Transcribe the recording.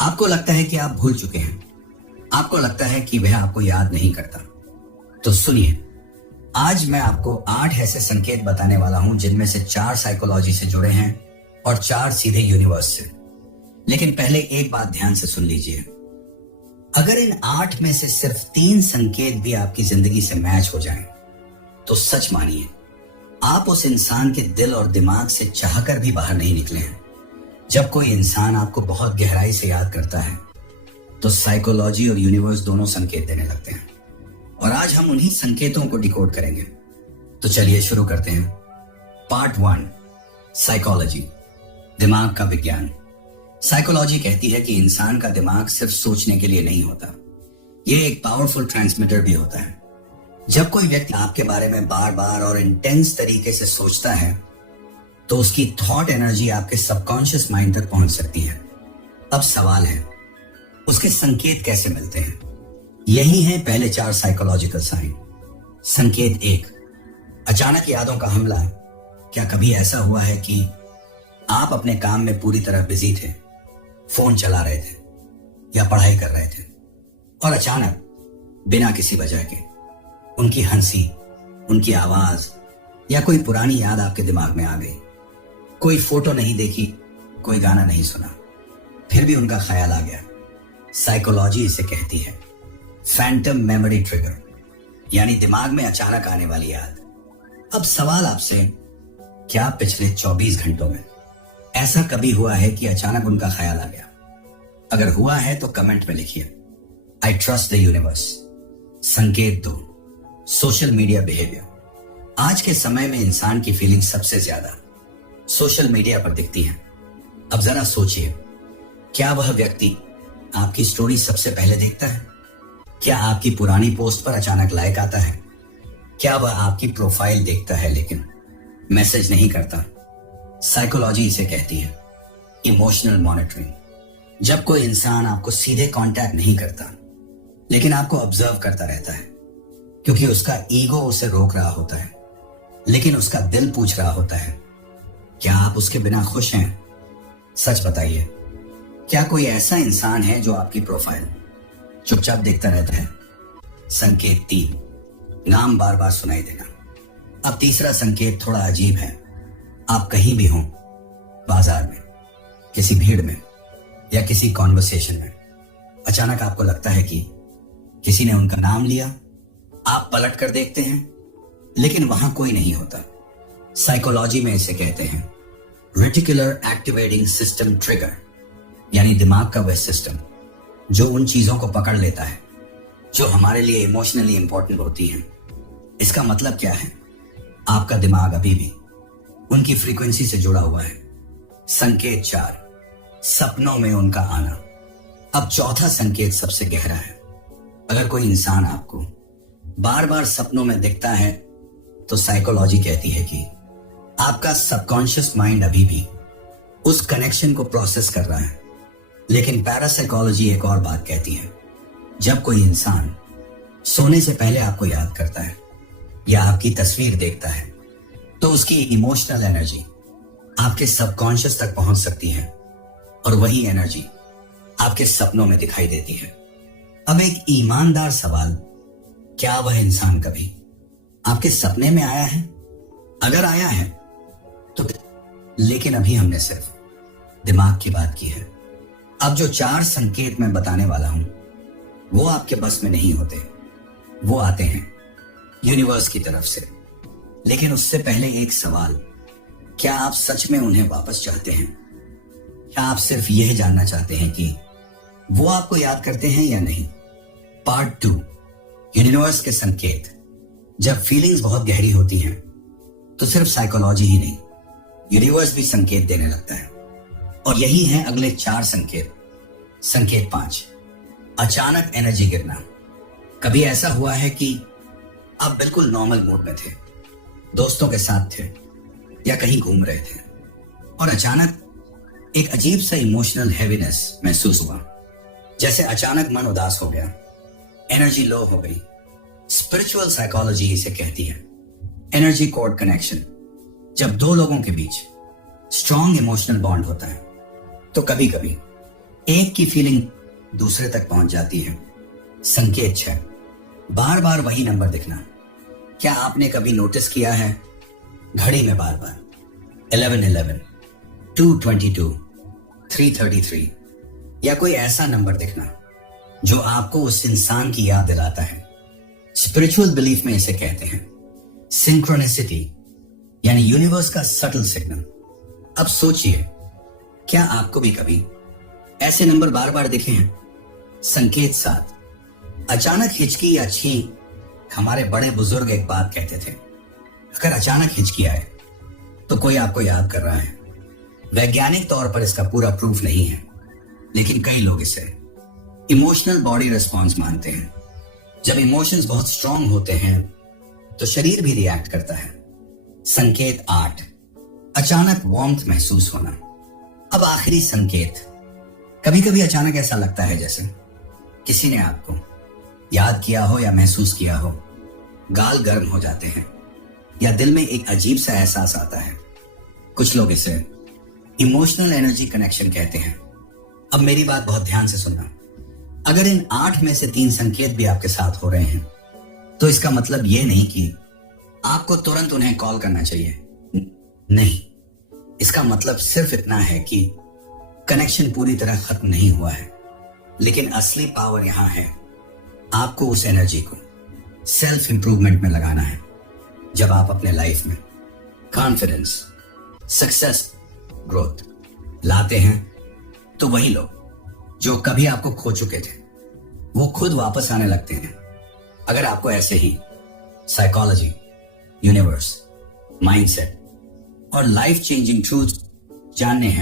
आपको लगता है कि आप भूल चुके हैं, आपको लगता है कि वह आपको याद नहीं करता। तो सुनिए, आज मैं आपको 8 ऐसे संकेत बताने वाला हूं जिनमें से 4 साइकोलॉजी से जुड़े हैं और 4 सीधे यूनिवर्स से। लेकिन पहले एक बात ध्यान से सुन लीजिए। अगर इन 8 में से सिर्फ 3 संकेत भी आपकी जिंदगी से मैच हो जाएं, तो सच मानिए आप उस इंसान के दिल और दिमाग से चाहकर भी बाहर नहीं निकले हैं। जब कोई इंसान आपको बहुत गहराई से याद करता है तो साइकोलॉजी और यूनिवर्स दोनों संकेत देने लगते हैं, और आज हम उन्हीं संकेतों को डिकोड करेंगे। तो चलिए शुरू करते हैं। पार्ट 1, साइकोलॉजी, दिमाग का विज्ञान। साइकोलॉजी कहती है कि इंसान का दिमाग सिर्फ सोचने के लिए नहीं होता, यह एक पावरफुल ट्रांसमीटर भी होता है। जब कोई व्यक्ति आपके बारे में बार बार और इंटेंस तरीके से सोचता है तो उसकी थॉट एनर्जी आपके सबकॉन्शियस माइंड तक पहुंच सकती है। अब सवाल है, उसके संकेत कैसे मिलते हैं? यही है पहले 4 साइकोलॉजिकल साइन। संकेत 1, अचानक यादों का हमला। क्या कभी ऐसा हुआ है कि आप अपने काम में पूरी तरह बिजी थे, फोन चला रहे थे या पढ़ाई कर रहे थे, और अचानक बिना किसी वजह के उनकी हंसी, उनकी आवाज या कोई पुरानी याद आपके दिमाग में आ गई? कोई फोटो नहीं देखी, कोई गाना नहीं सुना, फिर भी उनका ख्याल आ गया। साइकोलॉजी इसे कहती है फैंटम मेमोरी ट्रिगर, यानी दिमाग में अचानक आने वाली याद। अब सवाल आपसे, क्या पिछले 24 घंटों में ऐसा कभी हुआ है कि अचानक उनका ख्याल आ गया? अगर हुआ है तो कमेंट में लिखिए, आई ट्रस्ट द यूनिवर्स। संकेत 2, सोशल मीडिया बिहेवियर। आज के समय में इंसान की फीलिंग सबसे ज्यादा सोशल मीडिया पर दिखती है। अब जरा सोचिए, क्या वह व्यक्ति आपकी स्टोरी सबसे पहले देखता है? क्या आपकी पुरानी पोस्ट पर अचानक लाइक आता है? क्या वह आपकी प्रोफाइल देखता है लेकिन मैसेज नहीं करता? साइकोलॉजी इसे कहती है इमोशनल मॉनिटरिंग। जब कोई इंसान आपको सीधे कांटेक्ट नहीं करता लेकिन आपको ऑब्जर्व करता रहता है, क्योंकि उसका ईगो उसे रोक रहा होता है, लेकिन उसका दिल पूछ रहा होता है, क्या आप उसके बिना खुश हैं? सच बताइए, क्या कोई ऐसा इंसान है जो आपकी प्रोफाइल चुपचाप देखता रहता है? संकेत 3, नाम बार बार सुनाई देना। अब तीसरा संकेत थोड़ा अजीब है। आप कहीं भी हों, बाजार में, किसी भीड़ में या किसी कॉन्वर्सेशन में, अचानक आपको लगता है कि किसी ने उनका नाम लिया। आप पलट कर देखते हैं लेकिन वहां कोई नहीं होता। साइकोलॉजी में इसे कहते हैं रेटिकुलर एक्टिवेटिंग सिस्टम ट्रिगर, यानी दिमाग का वह सिस्टम जो उन चीजों को पकड़ लेता है जो हमारे लिए इमोशनली इंपॉर्टेंट होती हैं। इसका मतलब क्या है? आपका दिमाग अभी भी उनकी फ्रीक्वेंसी से जुड़ा हुआ है। संकेत 4, सपनों में उनका आना। अब चौथा संकेत सबसे गहरा है। अगर कोई इंसान आपको बार बार सपनों में दिखता है तो साइकोलॉजी कहती है कि आपका सबकॉन्शियस माइंड अभी भी उस कनेक्शन को प्रोसेस कर रहा है। लेकिन पैरासाइकोलॉजी एक और बात कहती है, जब कोई इंसान सोने से पहले आपको याद करता है या आपकी तस्वीर देखता है तो उसकी इमोशनल एनर्जी आपके सबकॉन्शियस तक पहुंच सकती है, और वही एनर्जी आपके सपनों में दिखाई देती है। अब एक ईमानदार सवाल, क्या वह इंसान कभी आपके सपने में आया है? अगर आया है तो, लेकिन अभी हमने सिर्फ दिमाग की बात की है। अब जो 4 संकेत मैं बताने वाला हूं वो आपके बस में नहीं होते, वो आते हैं यूनिवर्स की तरफ से। लेकिन उससे पहले एक सवाल, क्या आप सच में उन्हें वापस चाहते हैं? क्या आप सिर्फ यह जानना चाहते हैं कि वो आपको याद करते हैं या नहीं? पार्ट 2, यूनिवर्स के संकेत। जब फीलिंग्स बहुत गहरी होती हैं तो सिर्फ साइकोलॉजी ही नहीं, यूनिवर्स भी संकेत देने लगता है, और यही है अगले 4 संकेत। संकेत 5, अचानक एनर्जी गिरना। कभी ऐसा हुआ है कि आप बिल्कुल नॉर्मल मूड में थे, दोस्तों के साथ थे या कहीं घूम रहे थे, और अचानक एक अजीब सा इमोशनल हैवीनेस महसूस हुआ, जैसे अचानक मन उदास हो गया, एनर्जी लो हो गई। स्पिरिचुअल साइकोलॉजी इसे कहती है एनर्जी कोड कनेक्शन। जब 2 लोगों के बीच स्ट्रॉन्ग इमोशनल बॉन्ड होता है तो कभी कभी एक की फीलिंग दूसरे तक पहुंच जाती है। संकेत 6, बार बार वही नंबर दिखना। क्या आपने कभी नोटिस किया है घड़ी में बार बार 1111, 222, 333 या कोई ऐसा नंबर दिखना जो आपको उस इंसान की याद दिलाता है? स्पिरिचुअल बिलीफ में इसे कहते हैं सिंक्रोनिसिटी, यानी यूनिवर्स का सटल सिग्नल। अब सोचिए, क्या आपको भी कभी ऐसे नंबर बार बार दिखे हैं? संकेत 7, अचानक हिचकी या छींक। हमारे बड़े बुजुर्ग एक बात कहते थे, अगर अचानक हिचकी आए तो कोई आपको याद कर रहा है। वैज्ञानिक तौर पर इसका पूरा प्रूफ नहीं है, लेकिन कई लोग इसे इमोशनल बॉडी रिस्पॉन्स मानते हैं। जब इमोशंस बहुत स्ट्रांग होते हैं तो शरीर भी रिएक्ट करता है। संकेत 8, अचानक वार्मथ महसूस होना। अब आखिरी संकेत, कभी कभी अचानक ऐसा लगता है जैसे किसी ने आपको याद किया हो या महसूस किया हो। गाल गर्म हो जाते हैं या दिल में एक अजीब सा एहसास आता है। कुछ लोग इसे इमोशनल एनर्जी कनेक्शन कहते हैं। अब मेरी बात बहुत ध्यान से सुनना। अगर इन 8 में से 3 संकेत भी आपके साथ हो रहे हैं तो इसका मतलब यह नहीं कि आपको तुरंत उन्हें कॉल करना चाहिए। नहीं, इसका मतलब सिर्फ इतना है कि कनेक्शन पूरी तरह खत्म नहीं हुआ है, लेकिन असली पावर यहां है। आपको उस एनर्जी को सेल्फ इंप्रूवमेंट में लगाना है। जब आप अपने लाइफ में कॉन्फिडेंस, सक्सेस, ग्रोथ लाते हैं तो वही लोग जो कभी आपको खो चुके थे वो खुद वापस आने लगते हैं। अगर आपको ऐसे ही साइकोलॉजी, यूनिवर्स, माइंडसेट और लाइफ चेंजिंग ट्रूथ जानने हैं